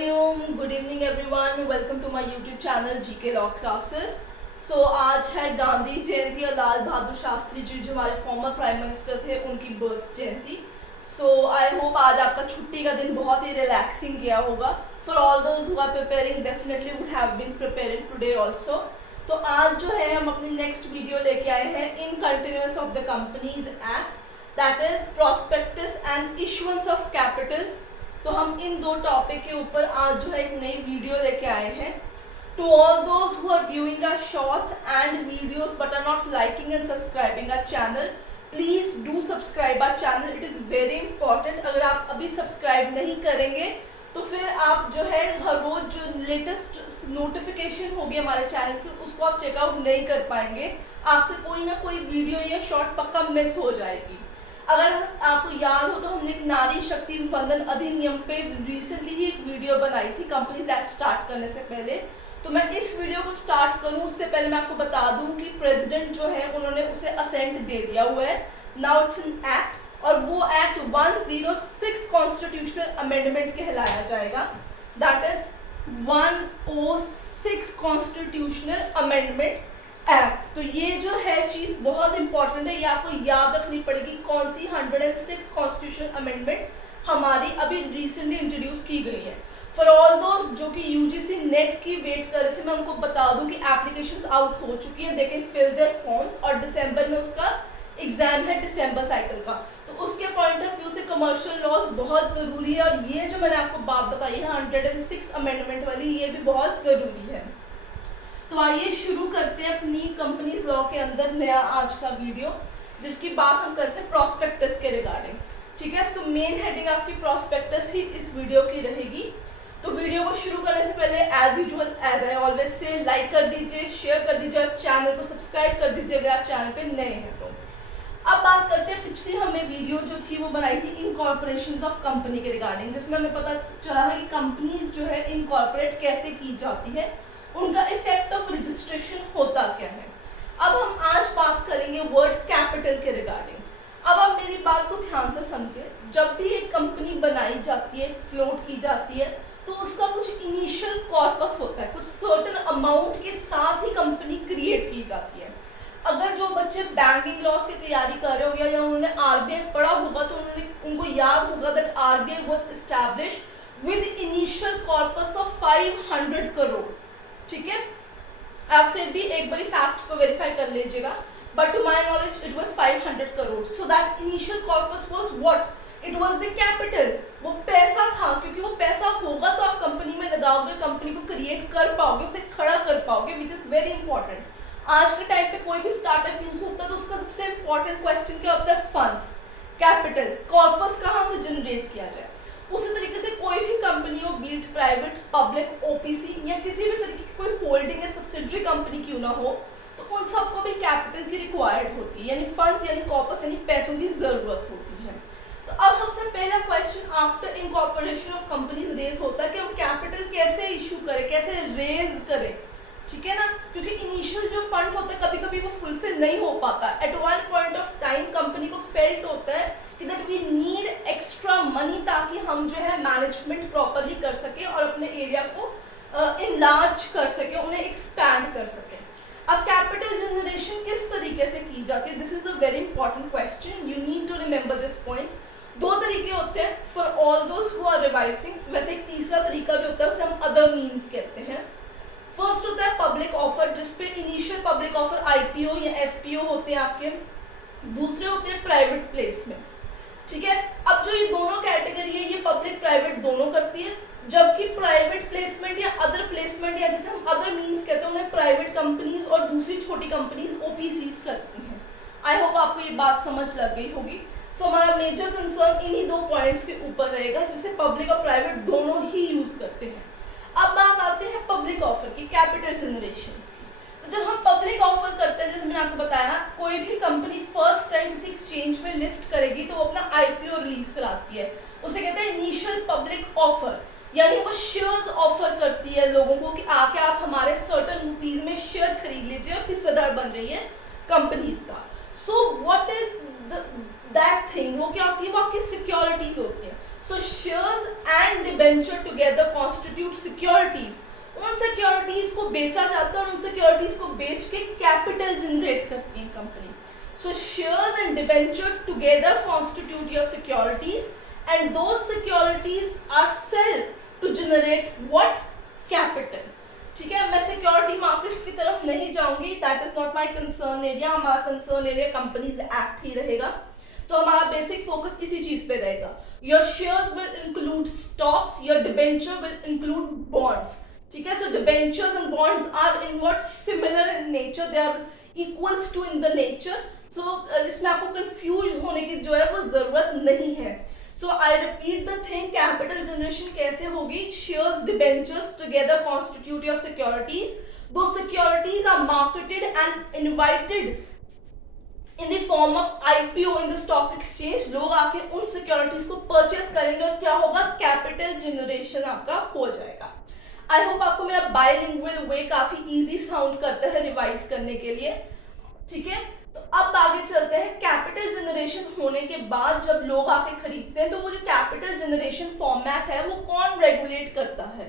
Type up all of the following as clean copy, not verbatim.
Hariom, good evening everyone, welcome to my YouTube channel GK law classes. So आज है गांधी जयंती और लाल बहादुर शास्त्री जी जो हमारे फॉर्मर प्राइम मिनिस्टर थे उनकी birth Jayanti. So I hope आज आपका छुट्टी का दिन बहुत ही रिलैक्सिंग गया होगा। For all those who are preparing definitely would have been preparing today also. तो आज जो है हम अपनी नेक्स्ट वीडियो लेके आए हैं इन continuous of the companies act, that is prospectus and issuance of capitals. तो हम इन दो टॉपिक के ऊपर आज जो है एक नई वीडियो लेके आए हैं। To all those who are viewing our shorts and videos but are not liking and subscribing our channel, please do subscribe our channel, it is very important. अगर आप अभी सब्सक्राइब नहीं करेंगे तो फिर आप जो है हर रोज जो लेटेस्ट नोटिफिकेशन होगी हमारे चैनल की उसको आप चेकआउट नहीं कर पाएंगे, आपसे कोई ना कोई वीडियो या शॉर्ट पक्का मिस हो जाएगी। अगर आपको याद हो तो हमने एक नारी शक्ति वंदन अधिनियम पे रिसेंटली ही एक वीडियो बनाई थी कंपनीज एक्ट स्टार्ट करने से पहले। तो मैं इस वीडियो को स्टार्ट करूं उससे पहले मैं आपको बता दूं कि प्रेसिडेंट जो है उन्होंने उसे असेंट दे दिया हुआ है। नाउ इट्स एन एक्ट और वो एक्ट 106 कॉन्स्टिट्यूशनल अमेंडमेंट कहलाया जाएगा। That is 106 constitutional amendment act. तो ये जो है चीज बहुत इंपॉर्टेंट है, ये आपको याद रखनी पड़ेगी कौन सी 106 कॉन्स्टिट्यूशनल अमेंडमेंट हमारी अभी रिसेंटली इंट्रोड्यूस की गई है। फॉर ऑल दोस्त जो कि यूजीसी नेट की वेट कर रहे थे, मैं उनको बता दूं कि एप्लीकेशंस आउट हो चुकी है, they can fill their forms और दिसंबर में उसका एग्जाम है, दिसंबर साइकिल का। तो उसके पॉइंट ऑफ व्यू से कमर्शियल लॉज बहुत जरूरी है और ये जो मैंने आपको बात बताई है 106 अमेंडमेंट वाली, ये भी बहुत जरूरी है। तो आइए शुरू करते हैं अपनी कंपनीज लॉ के अंदर नया आज का वीडियो, जिसकी बात हम करते हैं प्रॉस्पेक्टस के रिगार्डिंग। ठीक है, सो मेन हेडिंग आपकी प्रॉस्पेक्टस ही इस वीडियो की रहेगी। तो वीडियो को शुरू करने से पहले as usual as I always say like कर दीजिए, शेयर कर दीजिए और चैनल को सब्सक्राइब कर दीजिए अगर आप चैनल पे नए हैं तो। अब बात करते हैं, पिछली हमने वीडियो जो थी वो बनाई थी इनकॉर्पोरेशन ऑफ कंपनी के रिगार्डिंग, जिसमें हमें पता चला है कि कंपनीज जो है इनकॉर्पोरेट कैसे की जाती है, उनका इफेक्ट ऑफ रजिस्ट्रेशन होता क्या है। अब हम आज बात करेंगे वर्ड कैपिटल के रिगार्डिंग। अब आप मेरी बात को ध्यान से समझिए, जब भी एक कंपनी बनाई जाती है, फ्लोट की जाती है, तो उसका कुछ इनिशियल कॉर्पस होता है, कुछ सर्टेन अमाउंट के साथ ही कंपनी क्रिएट की जाती है। अगर जो बच्चे बैंकिंग लॉस की तैयारी कर रहे होंगे या उन्होंने आरबीआई पढ़ा होगा तो उनको याद होगा that RBI was established with initial corpus of 500 crore. ठीक है, आप फिर भी एक बार फैक्ट्स को वेरीफाई कर लीजिएगा, but to my knowledge it was 500 crore. So that initial corpus was what, it was the capital, वो पैसा था, क्योंकि वो पैसा होगा तो आप कंपनी में लगाओगे, कंपनी को क्रिएट कर पाओगे, उसे खड़ा कर पाओगे, विच इज वेरी इंपॉर्टेंट। आज के टाइम पे कोई भी स्टार्टअप यूज होता है तो उसका सबसे इंपॉर्टेंट क्वेश्चन क्या होता है, फंड्स, कैपिटल, कॉर्पस कहाँ से जनरेट किया जाए। उसी तरीके से कोई भी कंपनी हो, बीट प्राइवेट, पब्लिक, ओपीसी या किसी भी तरीके की कोई होल्डिंग या सब्सिडरी कंपनी क्यों ना हो, तो उन सबको भी कैपिटल की रिक्वायर्ड होती है, यानी फंड्स यानी कॉर्पस यानी पैसों की जरूरत होती है। तो अब सबसे पहला question after incorporation of companies raise होता है कि हम कैपिटल कैसे इशू करें, कैसे रेज करें। ठीक है ना, क्योंकि इनिशियल जो फंड होता है कभी कभी वो फुलफिल नहीं हो पाता। At one point of time company को फेल्ट होता है कि that we need extra money ताकि हम जो है मैनेजमेंट प्रॉपरली कर सके और अपने एरिया को इनलार्ज कर सके, उन्हें एक्सपैंड कर सके। अब कैपिटल जनरेशन किस तरीके से की जाती है, this is a very important question, you need to remember this point. दो तरीके होते हैं for all those who are revising, वैसे एक तीसरा तरीका भी होता है, उसे हम अदर मीन्स कहते हैं। फर्स्ट होता है पब्लिक ऑफर, जिसपे इनिशियल पब्लिक ऑफर आईपीओ या एफपीओ होते हैं आपके। दूसरे होते हैं प्राइवेट प्लेसमेंट्स। ठीक है, अब जो ये दोनों कैटेगरी है ये पब्लिक प्राइवेट दोनों करती है, जबकि प्राइवेट प्लेसमेंट या अदर प्लेसमेंट या जिसे हम अदर मीन्स कहते हैं उन्हें प्राइवेट कंपनीज और दूसरी छोटी कंपनीज ओपीसीज करती हैं। आई होप आपको ये बात समझ लग गई होगी। सो हमारा मेजर कंसर्न इन्हीं दो पॉइंट्स के ऊपर रहेगा, जिसे पब्लिक और प्राइवेट दोनों ही यूज करते हैं। अब बात आते हैं पब्लिक ऑफर की, कैपिटल जनरेशन की। तो जब हम पब्लिक ऑफर करते हैं, जैसे मैंने आपको बताया, कोई भी कंपनी फर्स्ट टाइम किसी एक्सचेंज में लिस्ट करेगी तो वो अपना आईपीओ रिलीज कराती है, उसे कहते हैं इनिशियल पब्लिक ऑफर, यानी वो शेयर्स ऑफर करती है लोगों को कि आके आप हमारे सर्टेन रुपीज में शेयर खरीद लीजिए और हिस्सेदार बन जाइए कंपनीज का। So what is that thing, वो क्या होती है, वो आपकी सिक्योरिटीज होती है। So shares and debenture together constitute securities. उन सिक्योरिटीज को बेचा जाता है और उन सिक्योरिटीज को बेच के कैपिटल जनरेट करती है company. So shares and debenture together constitute your securities and those securities are sell to generate what, capital. ठीक है, मैं सिक्योरिटी मार्केट्स की तरफ नहीं जाऊंगी, that is not my concern area. हमारा कंसर्न एरिया कंपनीज एक्ट ही रहेगा, तो हमारा बेसिक फोकस इसी चीज पे रहेगा। Your shares will include stocks, your debenture will include bonds. ठीक है, so debentures and bonds are in what similar in nature, they are equals to in the nature. So इसमें आपको कंफ्यूज होने की जो है वो जरूरत नहीं है। So I repeat the thing, capital generation कैसे होगी? Shares, debentures together constitute your securities. Those securities are marketed and invited in the form of IPO in the stock exchange. लोग आके उन securities को purchase करेंगे और क्या होगा? Capital generation आपका हो जाएगा। I hope आपको मेरा bilingual way काफी easy sound करता है रिवाइज करने के लिए। ठीक है, तो अब आगे चलते हैं। कैपिटल जनरेशन होने के बाद जब लोग आके खरीदते हैं तो वो जो कैपिटल जनरेशन फॉर्मेट है वो कौन रेगुलेट करता है?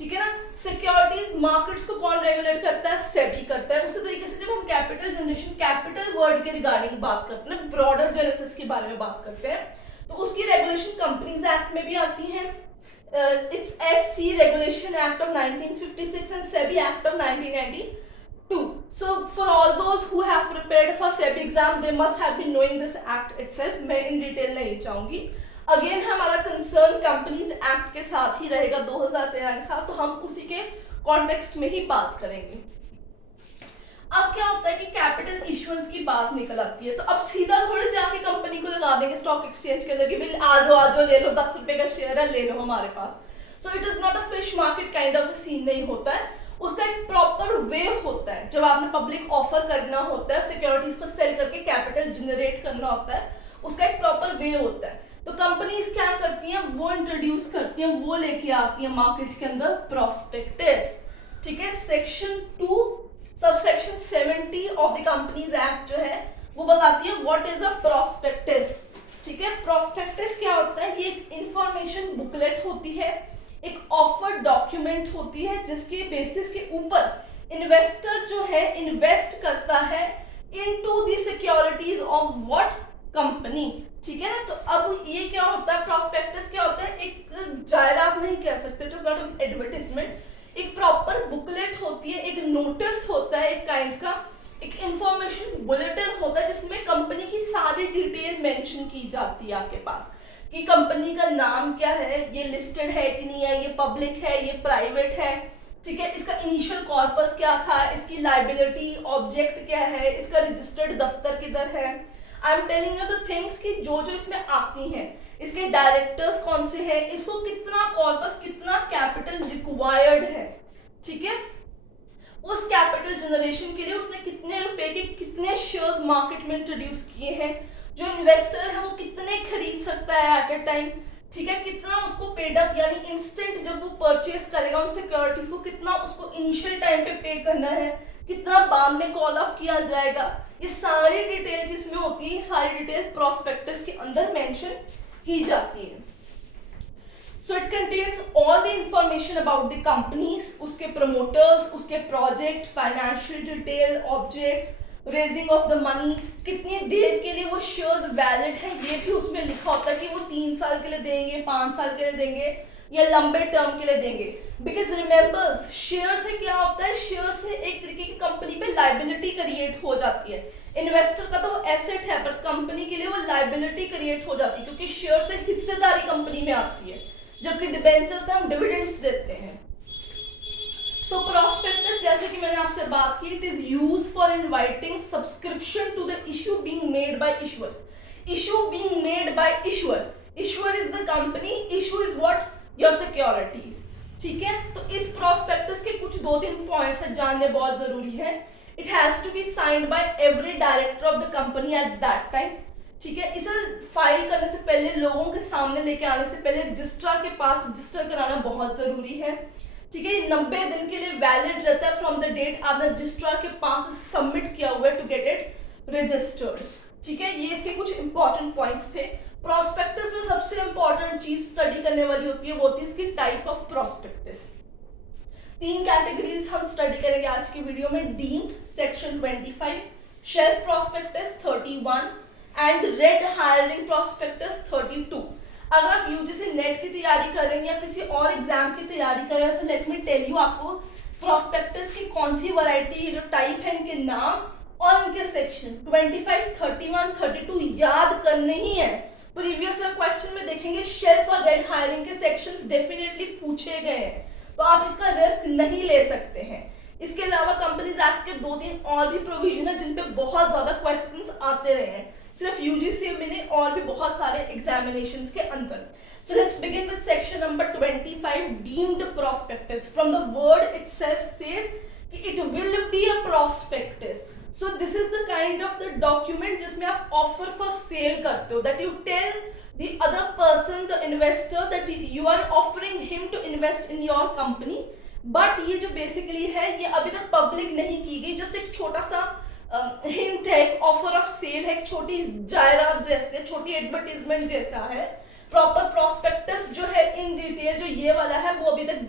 ठीक है ना, सिक्योरिटीज मार्केट्स को कौन रेगुलेट करता है? सेबी करता है। उसी तरीके से जब हम कैपिटल जनरेशन, कैपिटल वर्ड के रिगार्डिंग बात करते हैं, ब्रॉडर जेनेसिस के बारे में बात करते हैं, तो उसकी रेगुलेशन कंपनीज एक्ट में भी आती है। It's SC regulation act of 1956 and SEBI act of 1992। So for all those who have prepared for SEBI exam, they must have been knowing this act itself. मैं in detail नहीं जाऊंगी। Again हमारा concern companies act के साथ ही रहेगा 2013 के साथ, तो हम उसी के कॉन्टेक्स्ट में ही बात करेंगे। अब क्या होता है कि कैपिटल इशुएंस की बात निकल आती है, तो अब सीधा थोड़े जाके कंपनी को लगा देंगे स्टॉक एक्सचेंज के अंदर कि भाई आ जाओ ले लो, 10 रुपए का शेयर है, ले लो हमारे पास। So it is not a fish market kind of scene नहीं होता है। उसका एक प्रॉपर वे होता है। जब आपने पब्लिक ऑफर करना होता है, सिक्योरिटीज को सेल करके कैपिटल जनरेट करना होता है, उसका एक प्रॉपर वे होता है। तो कंपनीज क्या करती हैं, वो इंट्रोड्यूस करती हैं, वो लेके आती हैं मार्केट के अंदर प्रोस्पेक्टस। ठीक है, section 2 subsection 70 of the companies act जो है वो बताती है व्हाट इज अ प्रोस्पेक्टस। ठीक है, प्रोस्पेक्टस क्या होता है? ये एक इंफॉर्मेशन बुकलेट होती है, एक ऑफर डॉक्यूमेंट होती है जिसके बेसिस के ऊपर इन्वेस्टर जो है इन्वेस्ट करता है into the securities of what, company. ठीक है ना, तो अब ये क्या होता है, प्रोस्पेक्टस क्या होता है? एक जायरात नहीं कह सकते, it is not an advertisement, एक प्रॉपर बुकलेट होती है, एक नोटिस होता है, एक काइंड का एक इंफॉर्मेशन बुलेटिन होता है जिसमें कंपनी की सारी डिटेल मेंशन की जाती है आपके पास, कि कंपनी का नाम क्या है, ये लिस्टेड है कि नहीं है, ये पब्लिक है, ये प्राइवेट है। ठीक है, इसका इनिशियल कॉर्पस क्या था, इसकी लाइबिलिटी ऑब्जेक्ट क्या है, इसका रजिस्टर्ड दफ्तर किधर है। I am telling you the things कि जो जो इसमें आती हैं, इसके डायरेक्टर्स कौन से हैं, इसको कितना कॉर्पस, कितना कैपिटल रिक्वायर्ड है। ठीक है, उस कैपिटल जनरेशन के लिए उसने कितने रुपए के कितने शेयर्स मार्केट में इंट्रोड्यूस किए हैं, जो इन्वेस्टर है वो कितने खरीद सकता है एट अ टाइम। ठीक है, कितना उसको पेड अप यानी इंस्टेंट जब वो परचेस करेगा उन सिक्योरिटीज को, कितना उसको इनिशियल टाइम पे पे करना है, कितना बाद में कॉल अप किया जाएगा, ये सारी डिटेल किसमें होती है? ये सारी डिटेल प्रोस्पेक्टस के अंदर मेंशन की जाती है। So it contains all the information about the companies, उसके promoters, उसके project, financial detail, objects, raising of the money, कितनी देर के लिए वो shares valid हैं, ये भी उसमें लिखा होता है कि वो 3 साल के लिए देंगे, 5 साल के लिए देंगे या लंबे टर्म के लिए देंगे। Because remember, शेयर से क्या होता है, शेयर से एक तरीके की कंपनी पे लाइबिलिटी क्रिएट हो जाती है। इन्वेस्टर का तो एसेट है, पर कंपनी के लिए वो लाइबिलिटी क्रिएट हो जाती है क्योंकि शेयर से हिस्सेदारी कंपनी में आती है, जबकि डिबेंचर्स से हम डिविडेंड्स देते हैं। सो प्रोस्पेक्टस, जैसे कि मैंने आपसे बात की, it is used for inviting subscription to the issue being made by issuer. Issue being made by issuer, issuer is the company, issue is what, your securities. ठीक है, तो इस प्रोस्पेक्टस के कुछ 2-3 पॉइंट्स है जानने बहुत जरूरी है। It has to be signed by every director of the company at that time. ठीक है, इसे फाइल करने से पहले, लोगों के सामने लेके आने से पहले रजिस्ट्रार के पास रजिस्टर कराना बहुत जरूरी है। ठीक है, 90 दिन के लिए वैलिड रहता है फ्रॉम द डेट आपने रजिस्ट्रार के पास सबमिट किया हुआ है टू गेट इट रजिस्टर्ड। ठीक है, ये इसके कुछ इंपॉर्टेंट पॉइंट्स थे। प्रोस्पेक्टस में सबसे इंपॉर्टेंट चीज स्टडी करने वाली होती है वो होती है इसकी टाइप ऑफ प्रोस्पेक्टस। 3 कैटेगरीज हम स्टडी करेंगे आज की वीडियो में, deemed section 25, shelf prospectus 31 and red hiring prospectus 32। अगर आप यूजीसी नेट की तैयारी कर रहे हैं या किसी और एग्जाम की तैयारी कर रहे हैं, so let me tell you आपको प्रोस्पेक्टस की कौन सी वैरायटी, जो टाइप है, इनके नाम और इनके सेक्शन 25, 31, 32 याद करने ही है। प्रीवियस क्वेश्चन में देखेंगे शेल्फ और रेड हायरिंग के सेक्शंस डेफिनेटली पूछे गए हैं, तो आप इसका रिस्क नहीं ले सकते हैं। इसके अलावा कंपनीज एक्ट के 2-3 और भी प्रोविजन है जिन पे बहुत ज्यादा क्वेश्चंस आते रहे हैं, सिर्फ यूजीसी में नहीं और भी बहुत सारे एग्जामिनेशंस के अंदर। So let's begin with section number 25, deemed prospectus. From the word itself says कि it will be a prospectus. So this is the kind of the document जिसमें आप ऑफर फॉर सेल करते हो, that you tell the other person, the investor, that you are offering him to invest in your company, but ये जो basically है ये अभी तक पब्लिक नहीं की गई, जस्ट एक छोटा सा हिंट है, ऑफर ऑफ सेल है, एक छोटी जायरात जैसे, छोटी एडवर्टीजमेंट जैसा है। प्रॉपर प्रोस्पेक्टस जो है इन डिटेल जो ये वाला है वो अभी तक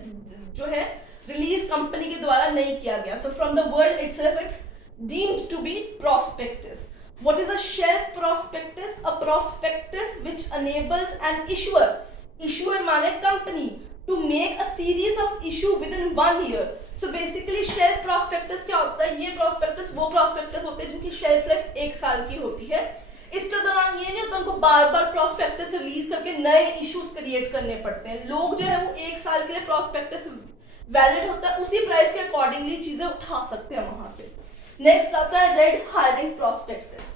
जो है रिलीज कंपनी के द्वारा नहीं किया गया। So from the word itself it's deemed to be prospectus. What is a shelf prospectus? A prospectus which enables an issuer माने company, to make a series of issue within 1 year. So basically shelf prospectus क्या होता है? ये prospectus वो prospectus होते हैं जिनकी shelf life 1 साल की होती है। इसके दौरान ये नहीं होता उनको बार बार prospectus रिलीज करके नए issues क्रिएट करने पड़ते हैं। लोग जो है वो 1 साल के लिए prospectus वैलिड होता है, उसी प्राइस के अकॉर्डिंगली चीजें उठा सकते हैं वहां से। नेक्स्ट आता है red hiring prospectus.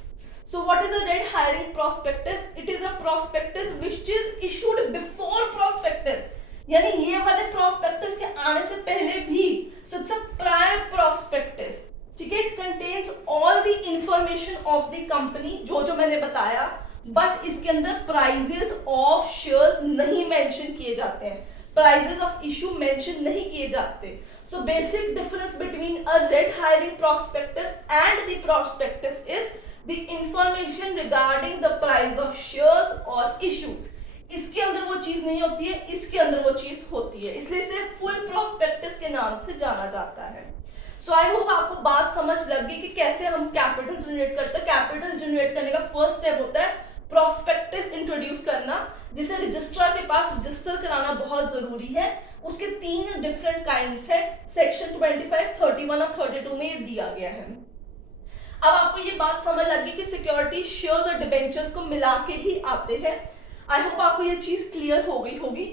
So what is a red hiring prospectus? It is a prospectus which is issued before prospectus. यानी ये वाले prospectus के आने से पहले भी, so it's a prior prospectus. ठीक है, it contains all the information of the company जो मैंने बताया, but इसके अंदर prices of shares नहीं mention किए जाते हैं, prices of issue mention नहीं किए जाते। So basic difference between a red hiring prospectus and the prospectus is the information regarding the price of shares or issues। इसके अंदर वो चीज नहीं होती है, इसके अंदर वो चीज होती है, इसलिए इसे फुल प्रोस्पेक्टस के नाम से जाना जाता है। सो आई होप आपको बात समझ लग गई कि कैसे हम कैपिटल जनरेट करते हैं। कैपिटल जनरेट करने का फर्स्ट स्टेप होता है प्रोस्पेक्टस इंट्रोड्यूस करना, जिसे रजिस्ट्रार के पास रजिस्टर कराना बहुत जरूरी है। उसके 3 डिफरेंट काइंड्स है, सेक्शन 25, 31 और 32 में ये दिया गया है। अब आपको ये बात समझ लग गई कि सिक्योरिटी शेयर्स और डिबेंचर्स को मिला के ही आते हैं। आई होप आपको ये चीज क्लियर हो गई होगी।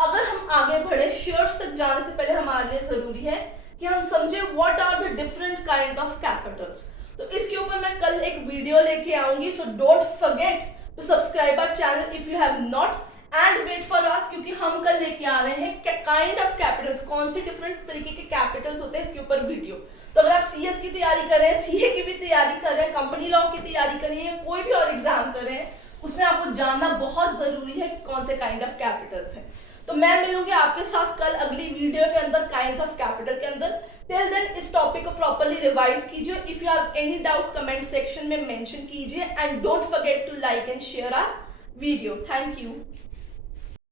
अगर हम आगे बढ़े, शेयर्स तक जाने से पहले हमारे लिए जरूरी है कि हम समझे what are the different kind of capitals. तो इसके ऊपर मैं कल एक वीडियो लेके आऊंगी, so don't forget to subscribe our channel if you have not, and wait for us, क्योंकि हम कल लेके आ रहे हैं काइंड ऑफ कैपिटल्स, कौन से डिफरेंट तरीके के कैपिटल्स होते हैं, इसके ऊपर वीडियो। तो अगर आप सीएस की तैयारी कर रहे हैं, सीए की भी तैयारी कर रहे हैं, कंपनी लॉ की तैयारी कर रहे हैं, कोई भी और एग्जाम कर रहे हैं, उसमें आपको जानना बहुत जरूरी है कि कौन से काइंड ऑफ कैपिटल्स हैं। तो मैं मिलूंगी आपके साथ कल अगली वीडियो के अंदर काइंड्स ऑफ कैपिटल के अंदर। टिल देन इस टॉपिक को प्रॉपर्ली रिवाइज कीजिए। If you have any doubt comment section में मेंशन कीजिए, and don't forget to like and share our video. Thank you.